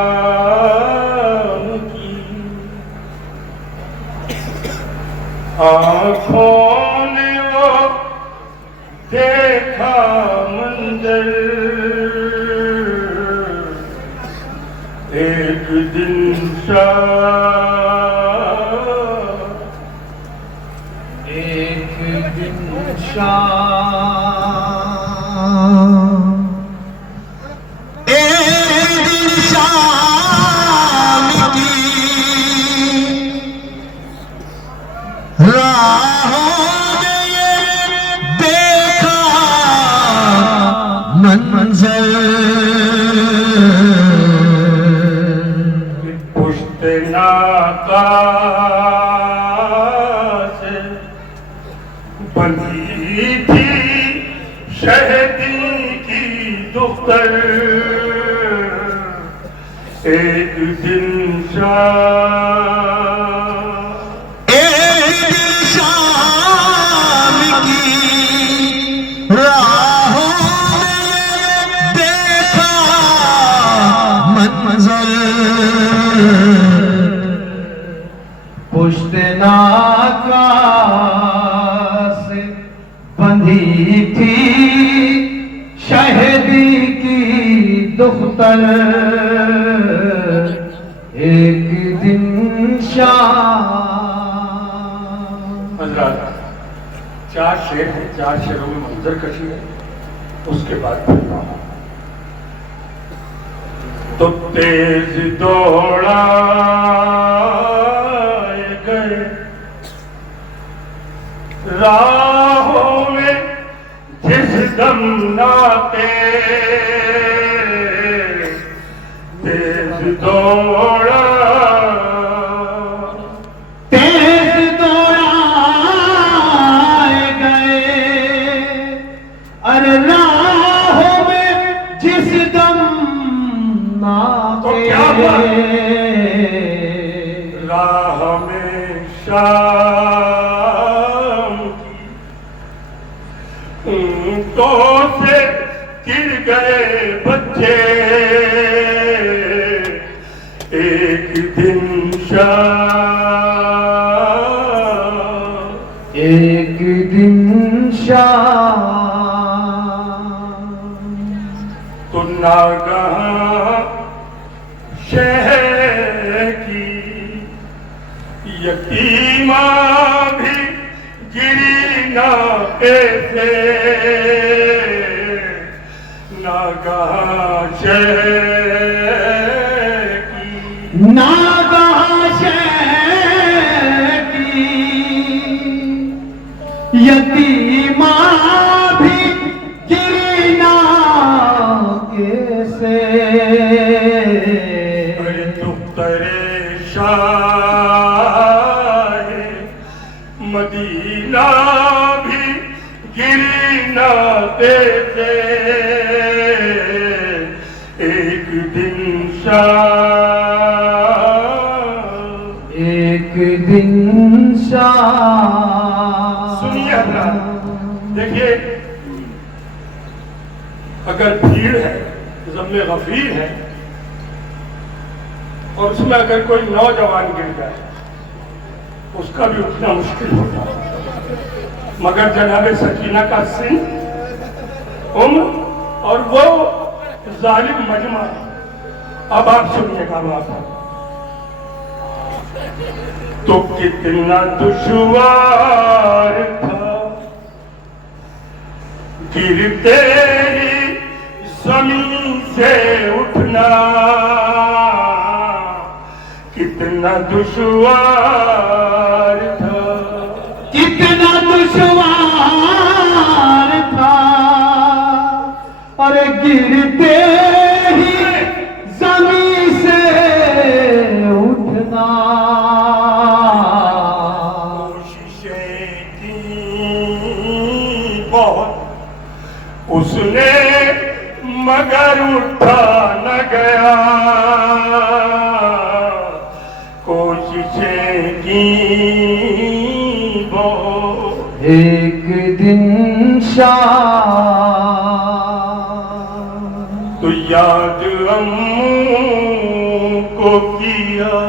शाम की आँखों ने वो देखा मंजर, एक दिन शाम की राहों में ये देखा मंजर, पुश्ते नाका से बंधी थी शहदी की दुख्तर, एक दिन शाम की राहों में देखा मंजर, पुश्ते नाका से बंधी थी शहदी की दुख्तर, एक दिन हज़रात, चार शेर हैं, चार शेरों में मंजर कशी है, उसके बाद फिर तो तेज दौड़ा गए राहों में जिस दम नाते, तेज दौड़ा अरे राहों में जिस दम तो क्या हुआ? राह में शाम की ऊंटों से गिर गए बच्चे, एक दिन तो नागहां शहर की यतीमा भी गिरी नाके से, नागहां शहर की यतीमा भी गिरी नाके से, दुख्तरे शाह मदीना भी गिरी नाके से, एक दिन सुनिए अपना, देखिए अगर भीड़ है, ज़म्मे गफीर है, और उसमें अगर कोई नौजवान गिर जाए उसका भी उठना मुश्किल होता है, मगर जनाबे सकीना का सिन उम्र और वो जालिम मजमा। अब आप सुनिएगा बात, तो कितना दुश्वार था गिरते ही जमीन से उठना, कितना दुश्वार था, कितना दुश्वार था, और गिरते ही जमीन से उठना, कोशिशें की बहुत उसने मगर उठा न गया, कोशिशें की बहुत, एक दिन शाम तो याद अम्मू को किया,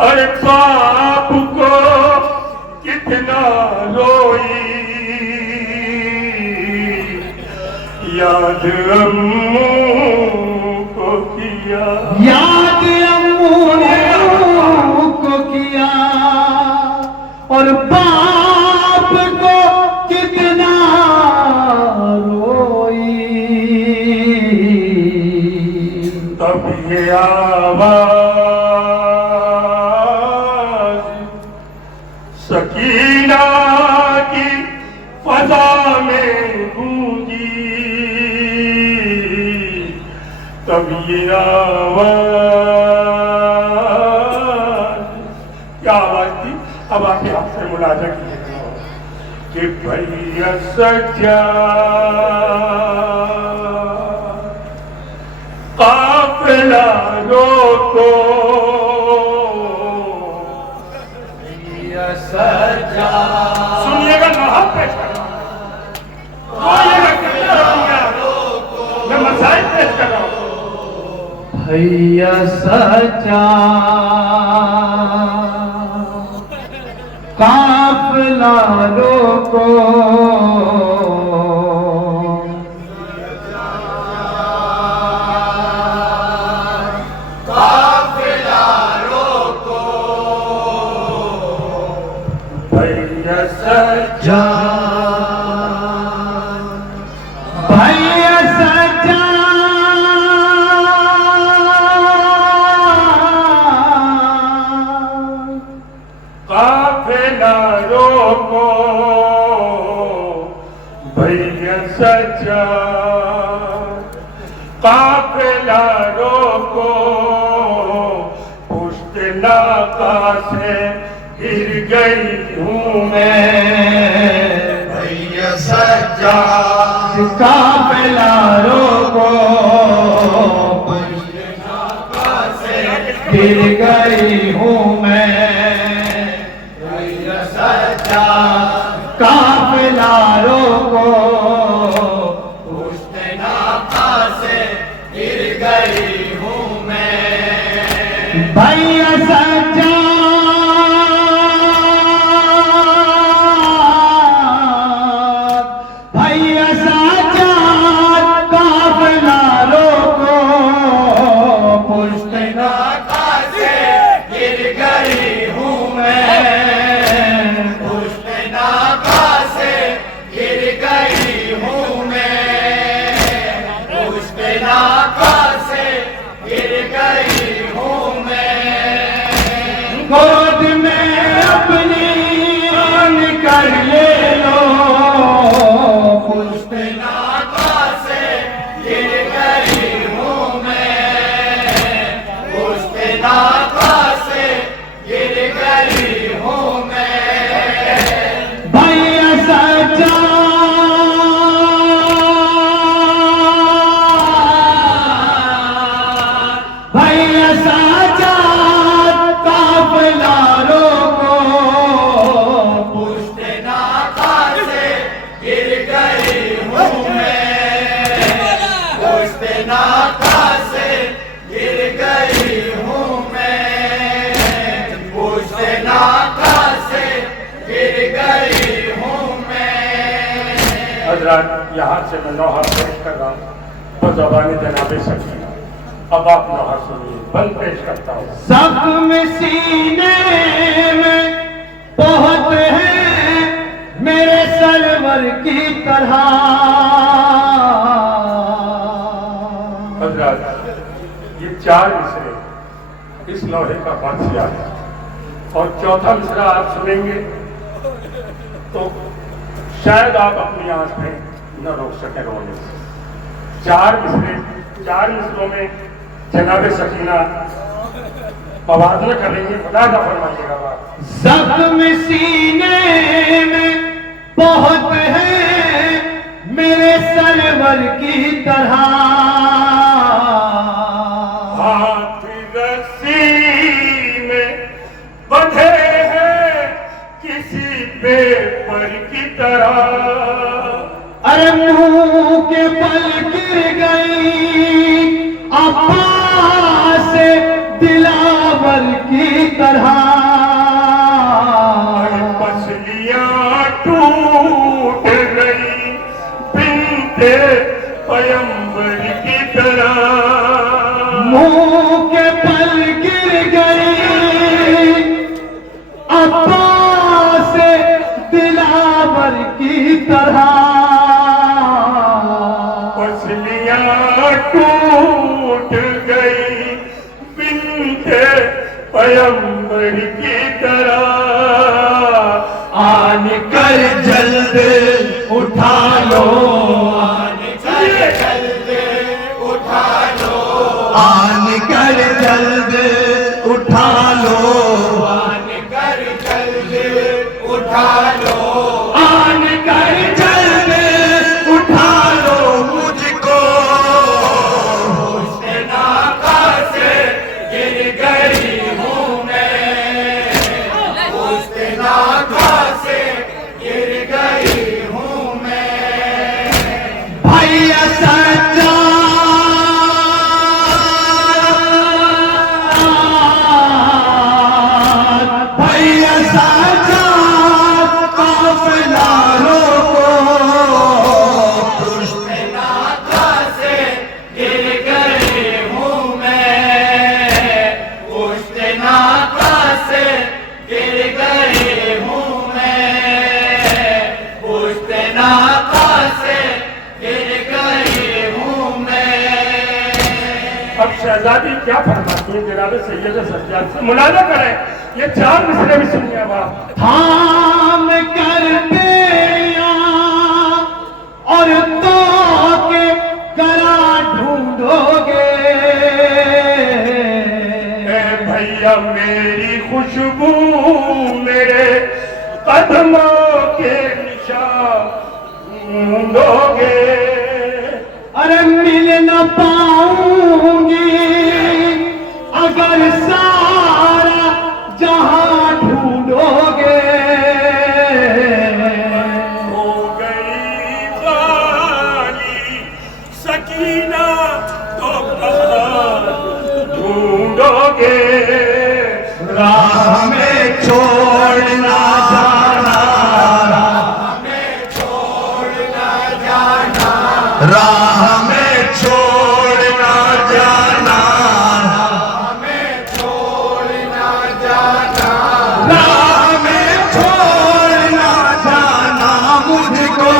अरे बाप को कितना रोई, याद अम्मू को किया, याद अम्मू को किया, और बाप को कितना रोई। तब ये आवाज सकीना की फजा में गूंजी, तब ये आवाज, क्या आवाज थी? अब आप यहाँ से मुलाजा कीजिएगा कि भैया सजा काफिला रोको, सजा सुनिएगा ना, हम पेश कर रहा हूँ, मैं मसाइल पेश कर रहा हूँ। भैया सजा काफिला रोको, भैया सजा, भैया सजा काफिला रोको, भैया सजा काफिला रोको, पुश्त नाका से गिर गई हूँ मैं, भैया सजा काफिला रोको, गिर गई हूँ मैं, भैया सजा काफिला रोको, पुश्त नाका से गिर गई हूँ मैं, भैया सजा गोद में अपनी आन कर ले लो, पुश्त नाका से गिर गई हूँ मैं, पुश्त नाका से गिर गई हूँ मैं, भैया सजा भैया सजा काफिला रोको, पुश्त नाका से गिर गई हूँ मैं, पुश्त नाका से गिर गई हूँ मैं, पुश्त नाका से गिर गई हूँ मैं। हजरात, यहाँ से मैं नौहा पेश कर रहा हूँ बज़बान जनाब सकीना। अब आप नौहा सुनिए, बंद पेश करता हूँ। जख्म सीने में बहुत है मेरे सरवर की तरह, हजरात, ये 4 मिसरे इस लोहे का बादशाह है, और चौथा मिसरा आप सुनेंगे तो शायद आप अपनी आंखें न रोक सके रोने से। 4 मिसरों में जनाब सकीना आवाज न करेंगे, खुदा ना फरमाइएगा बात। जख्म सीने में बहुत है मेरे सरवर की तरह, हाथ रस्सी में बंधे हैं किसी पेपर की तरह, अरे मुंह के पल गिर गई पयंबर की तरह। मुंह के पल गिर गई अब्बास दिलावर की तरह। पसलियां टूट गई बिनते पयंबर की तरह। आन कर जल्द उठा लो, आन कर जल्द उठा लो, आन कर जल्द उठा लो, आन कर जल्द उठा लो, आन कर जल्द उठा लो मुझको। उसके नाका से गिर गई हूँ मैं, उसके नाका से गिर गई हूँ मैं। भैया सच्चा भैया सच्चा काफिला रोको। उसके नाका से गिर गई हूँ मैं, उसके नाका से गिर गई हूँ मैं, उसके नाका से गिर गई हूँ मैं। अब शहजादी क्या फरमाती है जनाब सैयद सज्जाद से? मुनाजा करें, ये 4 मिसरे भी सुनिए अब आप। थाम कर बेड़ियां और तो के गला ढूंढोगे। ए भैया मेरी खुशबू मेरे कदमों के निशान ढूंढोगे। अरे मिल न पाऊंगी अगर सारा जहां ढूंढोगे। हो गई वाली सकीना तो कहाँ ढूंढोगे। राह में छोड़ना जाना, राह में छोड़ना जाना, राह में छोड़ना जाना, राह में छोड़ना जाना, राह में छोड़ना जाना मुझको।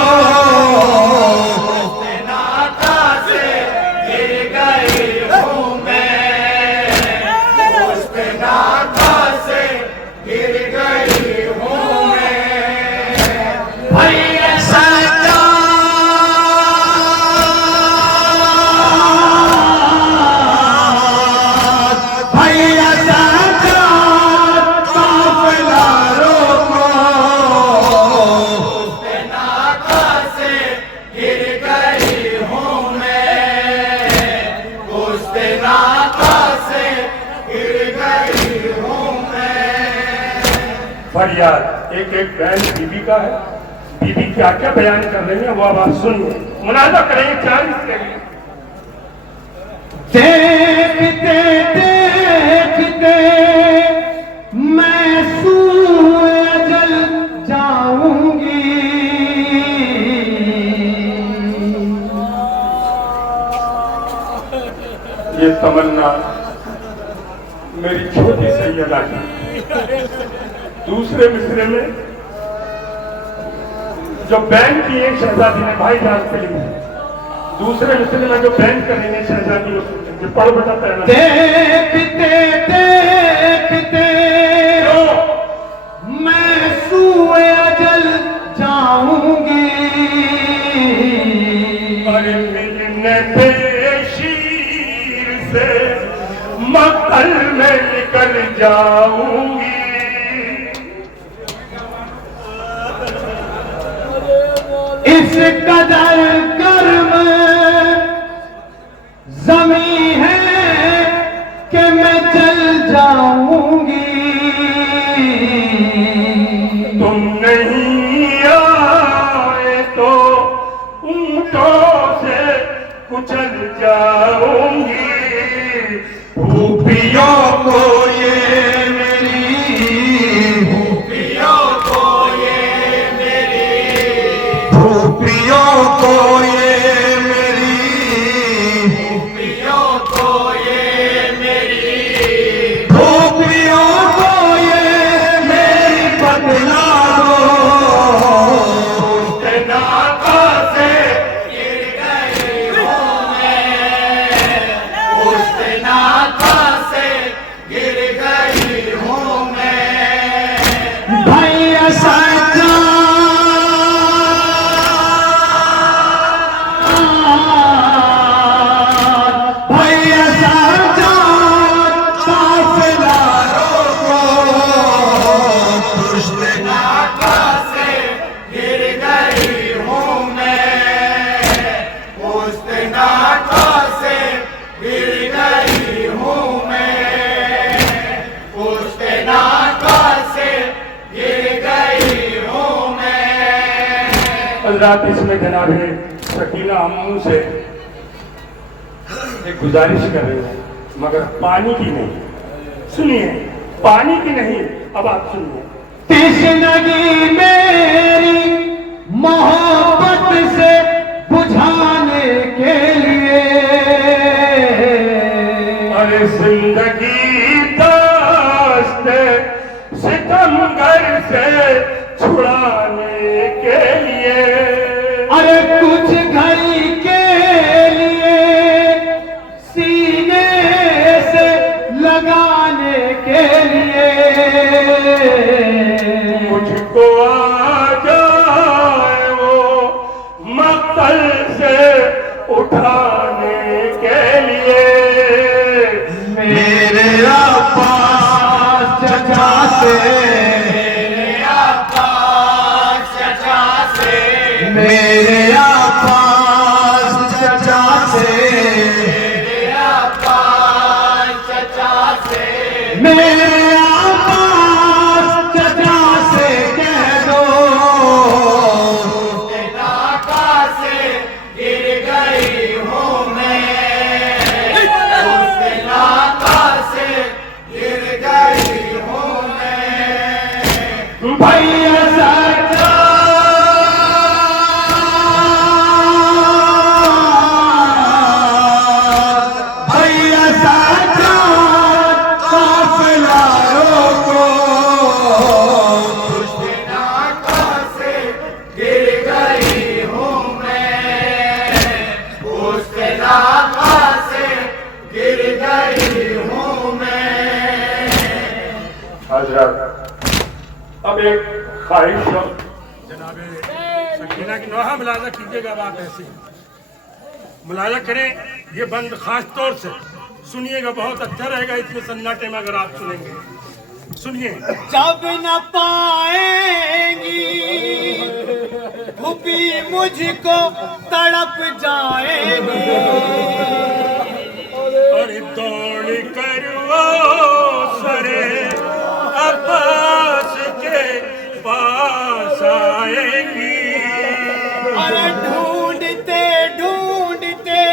उसके नाका से गिर गई हूँ मैं, उसके नाका से गिर गई हूँ मैं। भैया सच्चा भैया सच्चा काफिला रोको। उसके नाका से गिर गई हूँ मैं, उसके नाका से गिर गई हूँ मैं। फरियाद एक एक बयान बीबी का है। बीबी क्या क्या बयान कर रही है वो अब आप सुनिए, मुनाजा करेंगे 4 मिसरे भी। देखते देखते मैं सूए जल जाऊंगी। ये तमन्ना मेरी छोटी सैयदा की। दूसरे मिसरे में जो बैन किए शहजादी ने भाईजान के लिए, दूसरे मिसरे में जो बैन करेंगे शहजादी उसने पढ़ बेटा पहना। देखते देखते मैं सूए जल जाऊंगी। अरे मिलने पे शीर से मक्कल में निकल जाऊंगी। इस कदर गर्म जमी है कि मैं जल जाऊंगी। तुम नहीं आए तो ऊंटों से कुचल जाऊंगी। भूपियों को ये मेरी, भूपियों को ये मेरी, भूपियों को ये मेरी हजरात इसमें जनाबे सकीना अम्मू से एक गुजारिश कर रहे हैं, मगर पानी की नहीं। सुनिए, पानी की नहीं, अब आप सुनिए। तृष्णगी मेरी मोहब्बत से बुझाने के लिए, अरे जिंदगी दास्ते सितमगर से छुड़ाने के लिए, अरे कुछ घड़ी के लिए सीने से लगाने के लिए, मुझको आ जाए वो मक्तल से उठाने के लिए। मेरे अब्बास चचा से, मेरे अब्बास चचा से कह दो, से गिर गई हूँ मैं, से गिर गई हूँ मैं। भैया अब एक ख्वाहिश हो जनाबे सकीना की नौहा मुलाजा कीजिएगा। अब आप ऐसे मुलाजा करें, ये बंद खास तौर से सुनिएगा, बहुत अच्छा रहेगा इसमें सन्नाटे में अगर आप सुनेंगे। सुनिए। जब न पाएंगी भूपी मुझको तड़प जाएगी, और दौड़ कर वो सरे अब्बास के पास आएंगी, अरे ढूंढते ढूंढते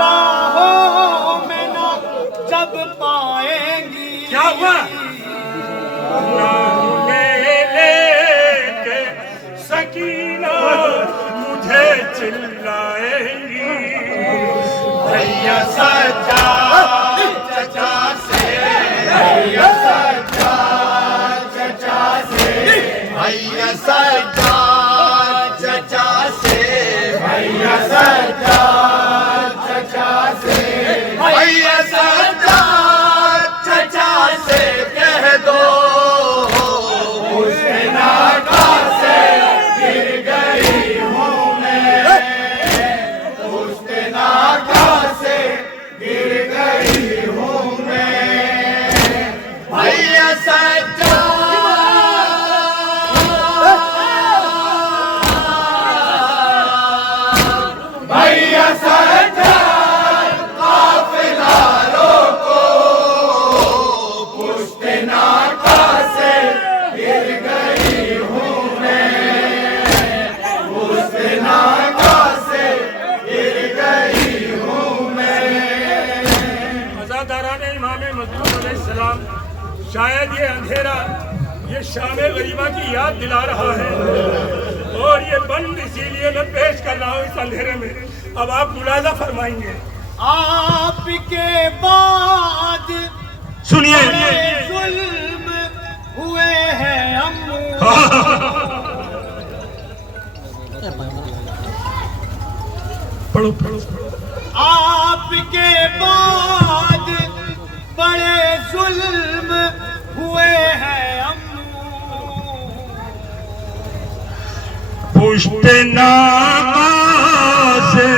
राहों में न जब पाएंगी, क्या हुआ? नाम लेके सकीना मुझे चिल्लाएंगी, भैया सच्चा चचा से, भैया सच्चा चचा से, भैया सच्चा चचा से, भैया सच्चा चचा से, भैया सच्चा चचा से कह दो, उसके नाका से गिर गई हूँ मैं, उसके नाका से गिर गई हूँ मैं। भैया सच्चा भैया सच्चा काफिला रोको, पुश्ते नाका से गिर गई हूँ मैं, पुश्ते नाका से गिर गई हूँ मैं। अज़ादारान इमाम मज़लूम अलैहिस्सलाम, शायद ये अंधेरा ये शाम गरीबा की याद दिला रहा है, और ये बंद इसीलिए मैं पेश कर रहा हूँ इस अंधेरे में। अब आप मुलाजा फरमाएंगे। आपके बाद सुनिए। बड़े जुल्म हुए हैं अम्मू, पढ़ो पढ़ो। आपके बाद बड़े जुल्म हुए हैं अम्मू, पुश्ते नाका से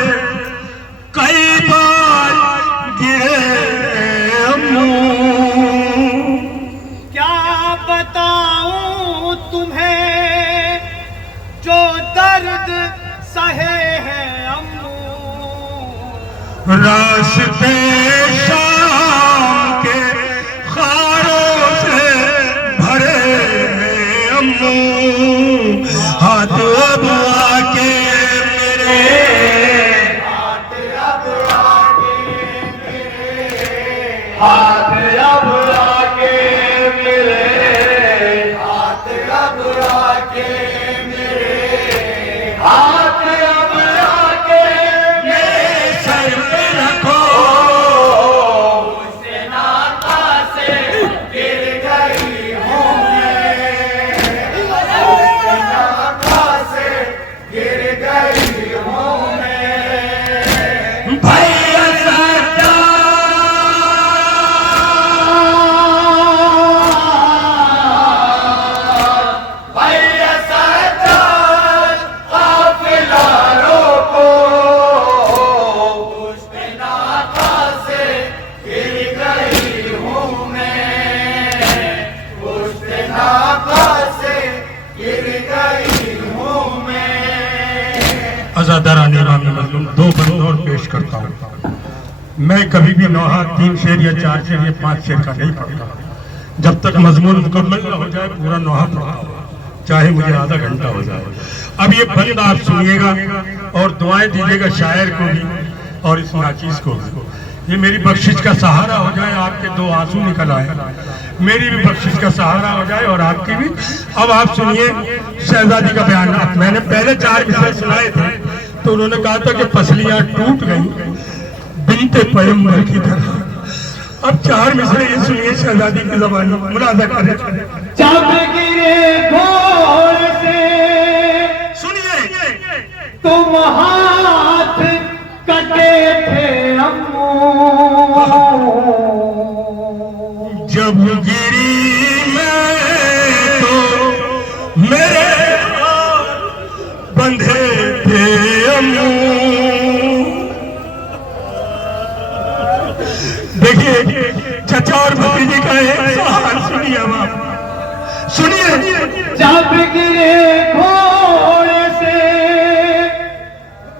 कई बार गिरे अम्मू, क्या बताऊं तुम्हें जो दर्द सहे हैं अम्मू, रास्ते शाम के खारों से भरे अम्मू, हाथ अब हाथ अब आके मेरे, हाथ अब आके मेरे, हाथ अब आके मेरे सर पे रखो। उससे नाता से गिर गई हूँ मैं, उससे नाता से गिर गई हूँ मैं। भैया सच्चा अज़ादाराने इमाम मज़लूम दो बंद और पेश करता हूँ। मैं कभी भी नौहा 3 शेर या 4 शेर या 5 शेर का नहीं पढ़ता, जब तक मजमून मुकम्मल न हो जाए पूरा नौहा पढ़ता हूँ, चाहे मुझे आधा घंटा हो जाए। अब ये बंद आप सुनिएगा और दुआएं दीजिएगा शायर को भी और इस नाचीज को भी। ये मेरी बख्शिश का सहारा हो जाए, आपके 2 आंसू निकल आए, मेरी भी बख्शिश का सहारा हो जाए और आपकी भी। अब आप सुनिए शहजादी का बयान। मैंने पहले 4 विषय सुनाए थे तो उन्होंने कहा था कि पसलियां टूट गई बिनते पैगंबर की तरह। अब 4 मिसरे ये सुनिए शहजादी की ज़बान में, मुलाजा करें। जब गिरे घोड़ से सुनिए तुम हाथ कटे थे अम्मू, जब गिरी मैं तो मेरे बंधे थे अम्मू। देखिए चचा और भतीजी का एक सवाल सुनिए, अब आप सुनिए। जब गिरे घोड़े से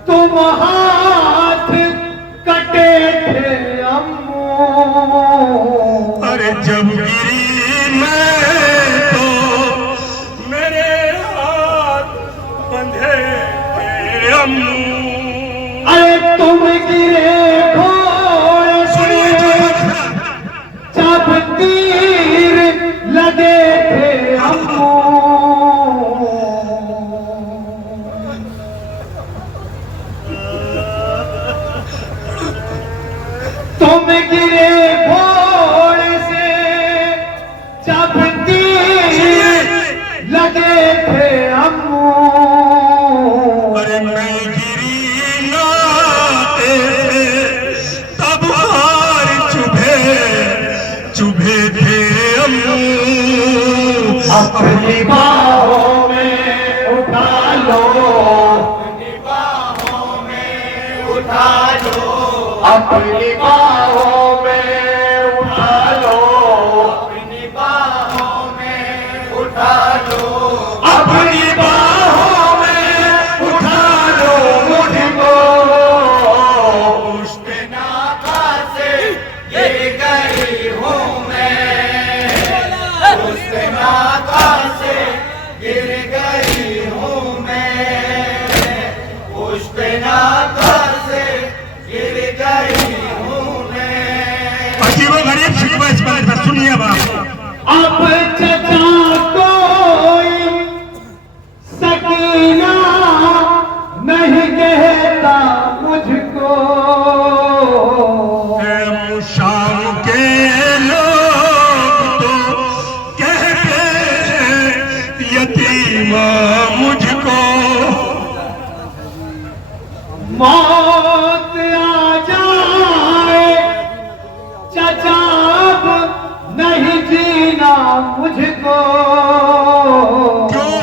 तुम हाथ कटे थे अम्मू, अरे जब गिरी मैं तो मेरे हाथ बंधे थे अम्मू। अरे तुम गिरे घोड़े से जब तीर लगे थे अम्मू, तुम गिरे घोड़े से जब तीर लगे थे अम्मू। अरे मैं गिरी नाते तब हार चुभे चुभे थे अम्मू। अपनी बाहों में उठा लो, अपनी बाहों में उठा लो, अपनी बाहों में उठा लो, अपनी बाहों में उठा लो, अपनी बाहों में उठा लो मुझको। पुष्ट नाका से गिर गई हूँ मैं, पुष्ट नाका से गिर गई हूँ मैं, पुष्ट नाका से गिर गई हूँ मैं। अजीबो गरीब शिकवा इस बात पर सुनिए अब आप। अब चचा कोई सकीना नहीं कहता मुझको, शाम के लोग तो कहते हैं यतीमा मुझको। मौत आ जाए चचा अब नहीं जीना मुझको, क्यों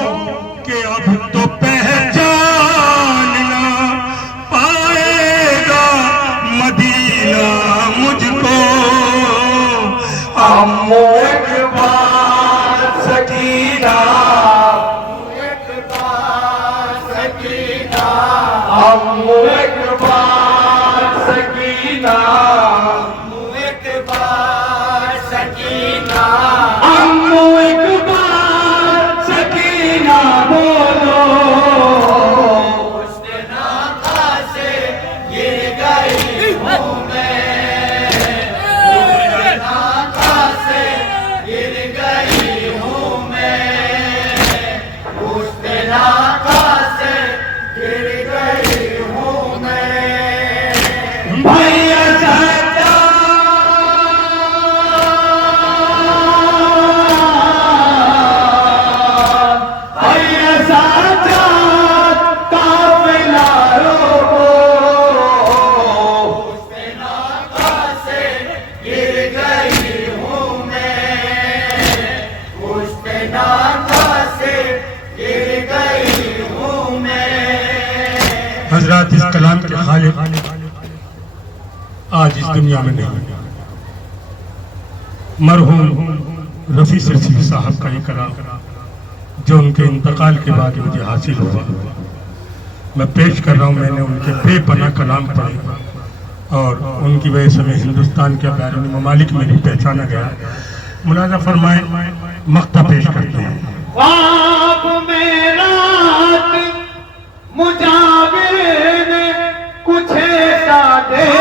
कि अब तो पहचानना पाएगा मदीना मुझको। अम्मू एक बार सकीना, एक बार सकीना, अम्मू एक बार सकीना, अम्मू एक बार सकीना, अम्मू एक बार सकीना बोलो। उसने नाका से गिर गई हूँ मैं, उसने भैया सच्चा भैया सच्चा काफिला रोको नाका से गिर गई हूँ मैं उस नाका से गिर गई हूँ मैं। हजरत इस कलाम के खालिक आज इस दुनिया में नहीं। मरहूम रफी सिरसी साहब का ये कलाम जो उनके इंतकाल के बाद मुझे हासिल हुआ, मैं पेश कर रहा हूँ। मैंने उनके बेपनाह कलाम पढ़े और उनकी वजह से मैं हिंदुस्तान के बैरून ममालिक में भी पहचाना गया। मुलाजा फरमाए, मक्ता पेश करते हैं। ख्वाब में रात मुजाविर ने कुछ ऐसा देखा